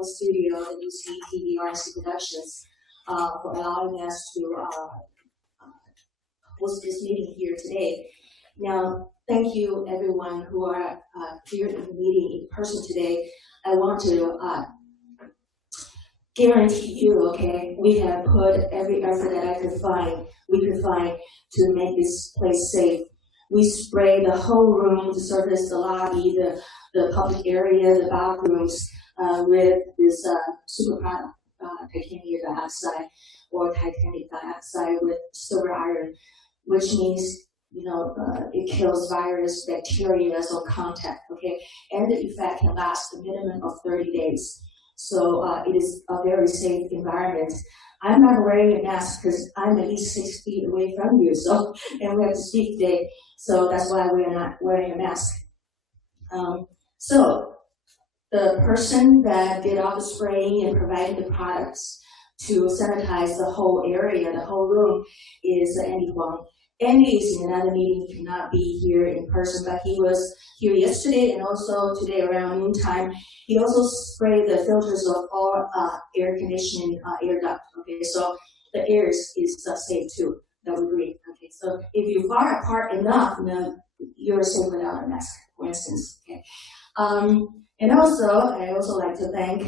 beautiful studio at UC TV RNC Productions for allowing us to host this meeting here today. Now, thank you everyone who are here in the meeting in person today. I want to guarantee you, okay, we have put every effort that we could find to make this place safe. We spray the whole room, the surface, the lobby, the public area, the bathrooms with this super titanium dioxide or titanic dioxide with silver iron, which means it kills virus, bacteria on contact, okay? And the effect can last a minimum of 30 days. So it is a very safe environment. I'm not wearing a mask because I'm at least 6 feet away from you, and we have to speak today, so that's why we are not wearing a mask. So the person that did all the spraying and provided the products to sanitize the whole area, the whole room, is Andy Huang. Andy is in another meeting, he cannot be here in person, but he was here yesterday and also today around noontime. He also sprayed the filters of all air conditioning air duct. Okay, so the air is safe too, that we breathe. Okay, so if you're far apart enough, you're safe without a mask, for instance. Okay, and also I also like to thank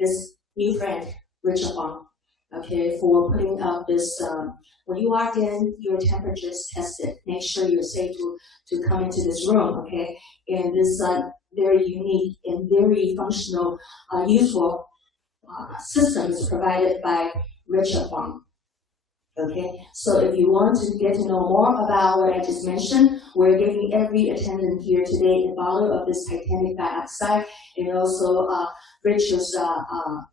this new friend, Richard Huang. Okay, for putting up this. When you walk in, your temperature is tested. Make sure you're safe to come into this room. Okay, and this very unique and very functional, useful system is provided by Richard Huang. Okay, so if you want to get to know more about what I just mentioned, we're giving every attendant here today a bottle of this titanic dioxide and also Richard's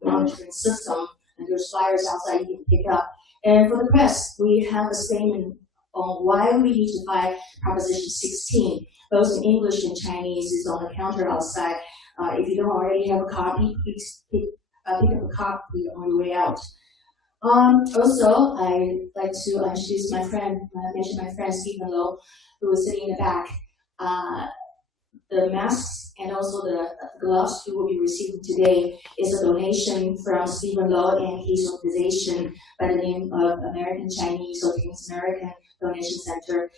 monitoring system. And there's flyers outside you can pick up. And for the press, we have a statement on why we need to fight Proposition 16. Both in English and Chinese is on the counter outside. If you don't already have a copy, please pick up a copy on your way out. Also, I'd like to introduce my friend, mention my friend Stephen Lowe, who is sitting in the back. The masks and also the gloves you will be receiving today is a donation from Stephen Lowe and his organization by the name of American Chinese or Chinese American Donation Center.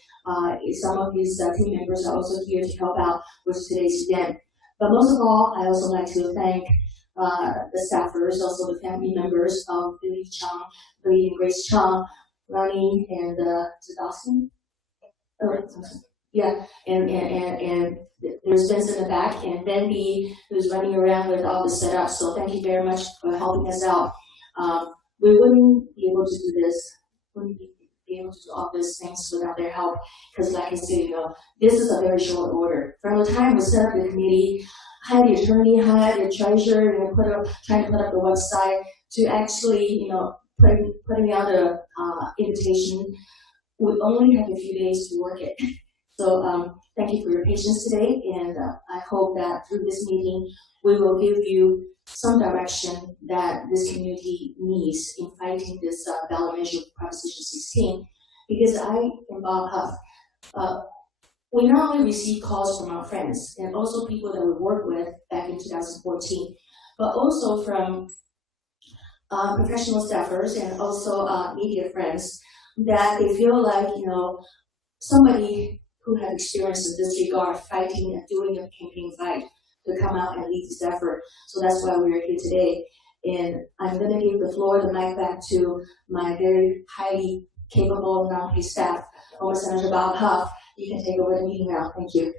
Some of his team members are also here to help out with today's event. But most of all, I also like to thank the staffers, also the family members of Billy Chang, Billy and Grace Chang, Ronnie and Dawson. Yeah, and there's Vince in the back, and Bendy, who's running around with all the setup. So thank you very much for helping us out. We wouldn't be able to do this, wouldn't be able to do all these things without their help, because like I said, this is a very short order. From the time we set up the committee, hired the attorney, hired the treasurer, and trying to put up the website, to actually, putting out a invitation, we only have a few days to work it. So thank you for your patience today, and I hope that through this meeting, we will give you some direction that this community needs in fighting this ballot measure Proposition 16. Because I and Bob Huff, we not only receive calls from our friends and also people that we worked with back in 2014, but also from professional staffers and also media friends that they feel like, somebody who have experience in this regard, fighting and doing a campaign fight, to come out and lead this effort. So that's why we're here today. And I'm going to give the mic back to my very highly capable non-paid staff, former Senator Bob Huff. You can take over the meeting now. Thank you.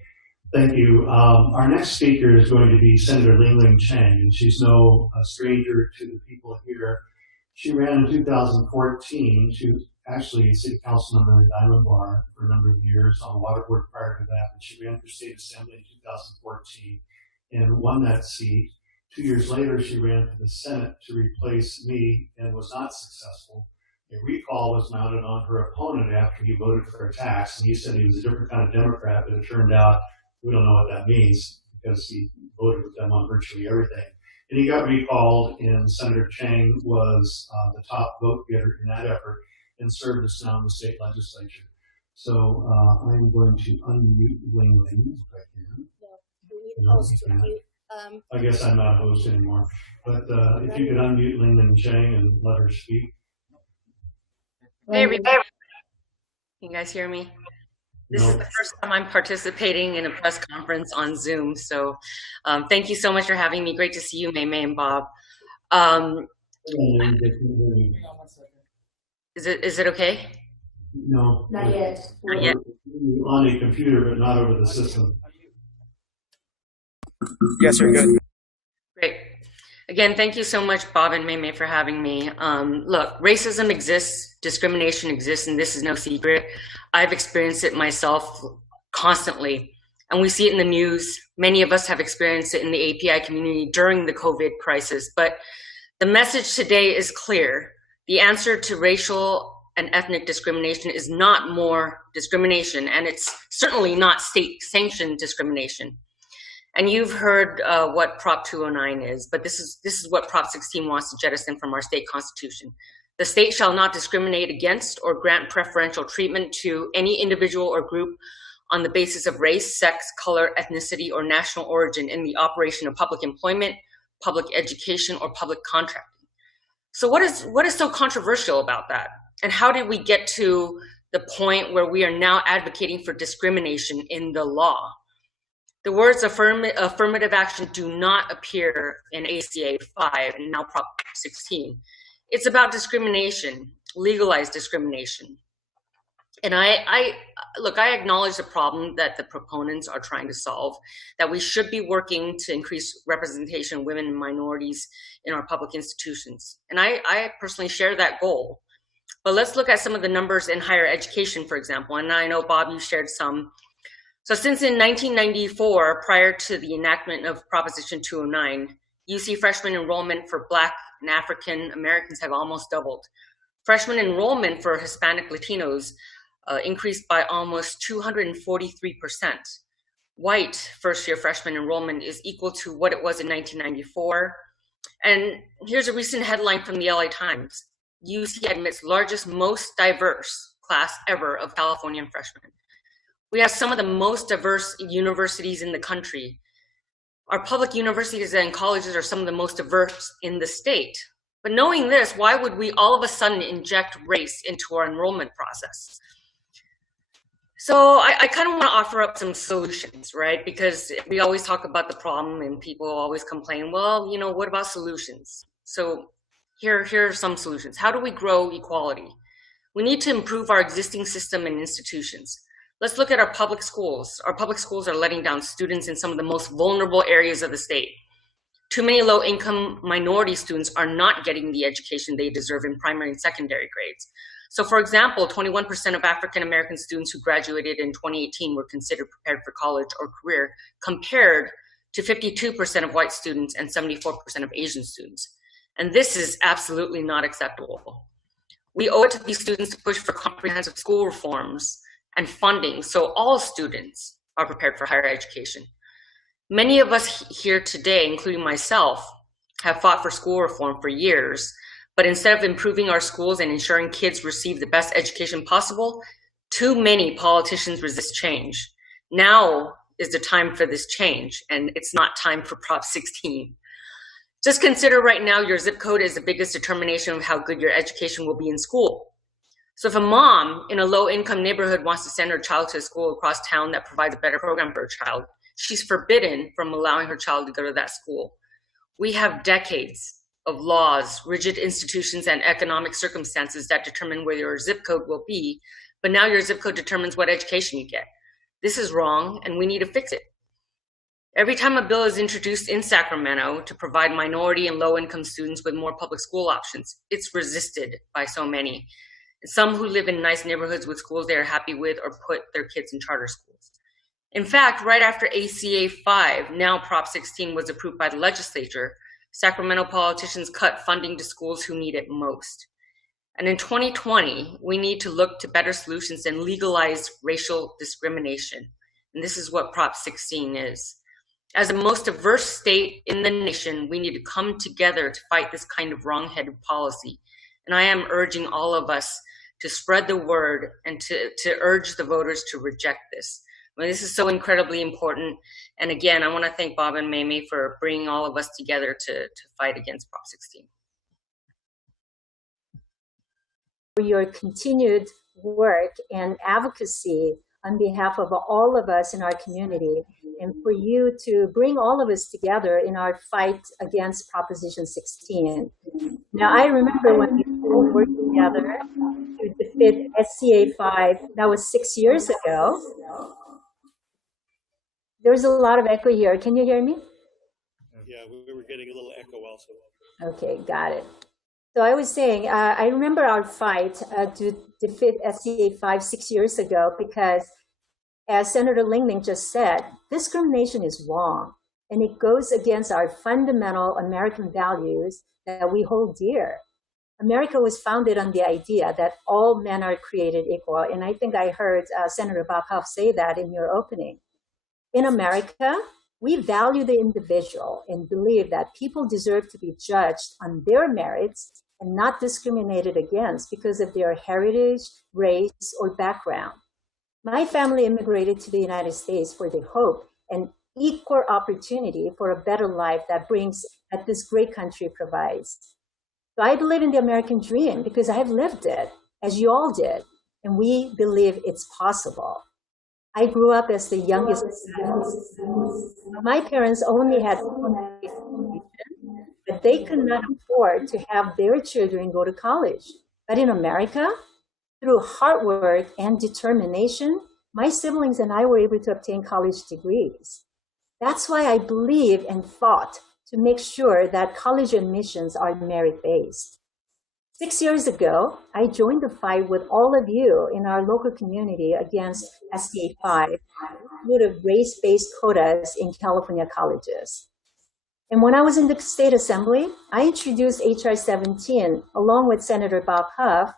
Thank you. Our next speaker is going to be Senator Ling Chang, and she's no stranger to the people here. She ran in 2014 to actually city council member in Diamond Bar for a number of years, on the water board prior to that, and she ran for state assembly in 2014 and won that seat. 2 years later, she ran for the Senate to replace me and was not successful. A recall was mounted on her opponent after he voted for a tax, and he said he was a different kind of Democrat, but it turned out we don't know what that means because he voted with them on virtually everything. And he got recalled, and Senator Chang was the top vote getter in that effort and served us now in the state legislature. So I'm going to unmute Ling if I can. No, we need to I guess I'm not a host anymore. But if you could unmute Ling Chang and let her speak. Hey, everybody. Can you guys hear me? This No. is the first time I'm participating in a press conference on Zoom. So thank you so much for having me. Great to see you, May and Bob. Is it okay? No. Not yet. Not yet. On a computer, but not over the system. Yes, you're good. Great. Again, thank you so much, Bob and May, for having me. Look, racism exists, discrimination exists, and this is no secret. I've experienced it myself constantly, and we see it in the news. Many of us have experienced it in the API community during the COVID crisis, but the message today is clear. The answer to racial and ethnic discrimination is not more discrimination, and it's certainly not state-sanctioned discrimination. And you've heard what Prop 209 is, but this is what Prop 16 wants to jettison from our state constitution. The state shall not discriminate against or grant preferential treatment to any individual or group on the basis of race, sex, color, ethnicity, or national origin in the operation of public employment, public education, or public contracting. So what is so controversial about that? And how did we get to the point where we are now advocating for discrimination in the law? The words affirmative action do not appear in ACA 5 and now Prop 16. It's about discrimination, legalized discrimination. And I acknowledge the problem that the proponents are trying to solve, that we should be working to increase representation of women and minorities in our public institutions. And I personally share that goal. But let's look at some of the numbers in higher education, for example. And I know, Bob, you shared some. So since in 1994, prior to the enactment of Proposition 209, UC freshman enrollment for Black and African Americans have almost doubled. Freshman enrollment for Hispanic Latinos increased by almost 243%. White first-year freshman enrollment is equal to what it was in 1994. And here's a recent headline from the LA Times. UC admits largest, most diverse class ever of Californian freshmen. We have some of the most diverse universities in the country. Our public universities and colleges are some of the most diverse in the state. But knowing this, why would we all of a sudden inject race into our enrollment process? So I kind of want to offer up some solutions, right? Because we always talk about the problem and people always complain, well, you know, what about solutions? So here are some solutions. How do we grow equality? We need to improve our existing system and institutions. Let's look at our public schools. Our public schools are letting down students in some of the most vulnerable areas of the state. Too many low-income minority students are not getting the education they deserve in primary and secondary grades. So for example, 21% of African-American students who graduated in 2018 were considered prepared for college or career, compared to 52% of white students and 74% of Asian students. And this is absolutely not acceptable. We owe it to these students to push for comprehensive school reforms and funding so all students are prepared for higher education. Many of us here today, including myself, have fought for school reform for years, but instead of improving our schools and ensuring kids receive the best education possible, too many politicians resist change. Now is the time for this change, and it's not time for Prop 16. Just consider right now your zip code is the biggest determination of how good your education will be in school. So if a mom in a low-income neighborhood wants to send her child to a school across town that provides a better program for her child, she's forbidden from allowing her child to go to that school. We have decades of laws, rigid institutions, and economic circumstances that determine where your zip code will be, but now your zip code determines what education you get. This is wrong, and we need to fix it. Every time a bill is introduced in Sacramento to provide minority and low-income students with more public school options, it's resisted by so many. Some who live in nice neighborhoods with schools they are happy with or put their kids in charter schools. In fact, right after ACA 5, now Prop 16, was approved by the legislature, Sacramento politicians cut funding to schools who need it most. And in 2020, we need to look to better solutions and legalize racial discrimination. And this is what Prop 16 is. As the most diverse state in the nation, we need to come together to fight this kind of wrong-headed policy. And I am urging all of us to spread the word and to urge the voters to reject this. I mean, this is so incredibly important. And again, I want to thank Bob and Mamie for bringing all of us together to fight against Prop 16. For your continued work and advocacy on behalf of all of us in our community, and for you to bring all of us together in our fight against Proposition 16. Now, I remember when we all worked together to defeat SCA 5, that was 6 years ago. There's a lot of echo here. Can you hear me? Yeah, we were getting a little echo also. Okay, got it. So I was saying, I remember our fight to defeat SCA 5 6 years ago because, as Senator Ling just said, discrimination is wrong, and it goes against our fundamental American values that we hold dear. America was founded on the idea that all men are created equal, and I think I heard Senator Bob Huff say that in your opening. In America, we value the individual and believe that people deserve to be judged on their merits and not discriminated against because of their heritage, race, or background. My family immigrated to the United States for the hope and equal opportunity for a better life that this great country provides. So I believe in the American dream because I've lived it, as you all did, and we believe it's possible. I grew up as the youngest child. My parents only had one education, but they could not afford to have their children go to college. But in America, through hard work and determination, my siblings and I were able to obtain college degrees. That's why I believe and fought to make sure that college admissions are merit-based. 6 years ago, I joined the fight with all of you in our local community against SCA 5 due to race-based quotas in California colleges. And when I was in the state assembly, I introduced HR 17 along with Senator Bob Huff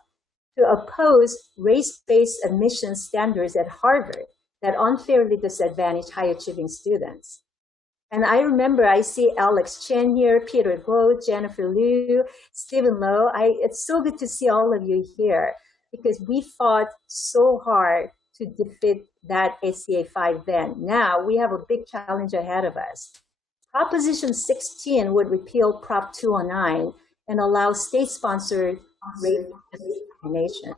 to oppose race-based admission standards at Harvard that unfairly disadvantage high-achieving students. And I remember I see Alex Chen here, Peter Guo, Jennifer Liu, Stephen Lowe. It's so good to see all of you here because we fought so hard to defeat that SCA 5 then. Now we have a big challenge ahead of us. Proposition 16 would repeal Prop 209 and allow state-sponsored race discrimination.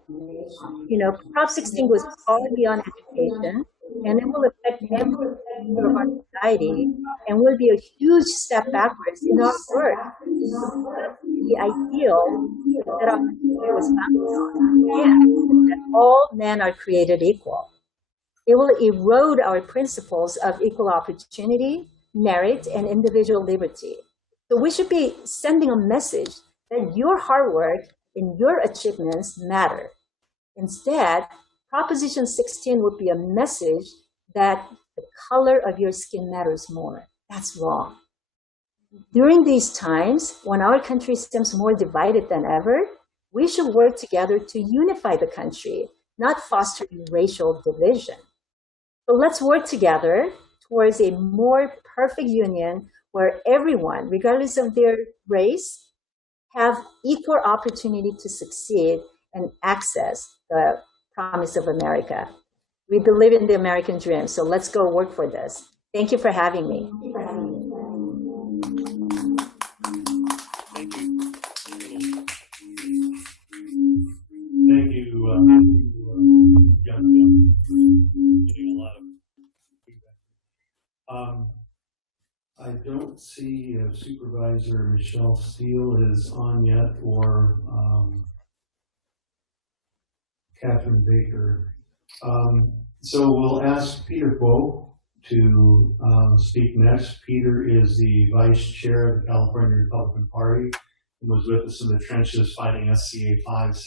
You know, Prop 16 goes far beyond education, and it will affect every member of our society and will be a huge step backwards in our work. The ideal that our country was founded on, and that all men are created equal. It will erode our principles of equal opportunity, merit, and individual liberty. So we should be sending a message that your hard work and your achievements matter. Instead, Proposition 16 would be a message that the color of your skin matters more. That's wrong. During these times, when our country seems more divided than ever, we should work together to unify the country, not foster racial division. So let's work together towards a more perfect union where everyone, regardless of their race, have equal opportunity to succeed and access the promise of America. We believe in the American dream, so let's go work for this. Thank you for having me. Thank you. Thank you, Young Kim. Getting a lot of feedback. I don't see if Supervisor Michelle Steele is on yet, or Kathryn Baker. So we'll ask Peter Guo to speak next. Peter is the Vice Chair of the California Republican Party and was with us in the trenches fighting SCA 5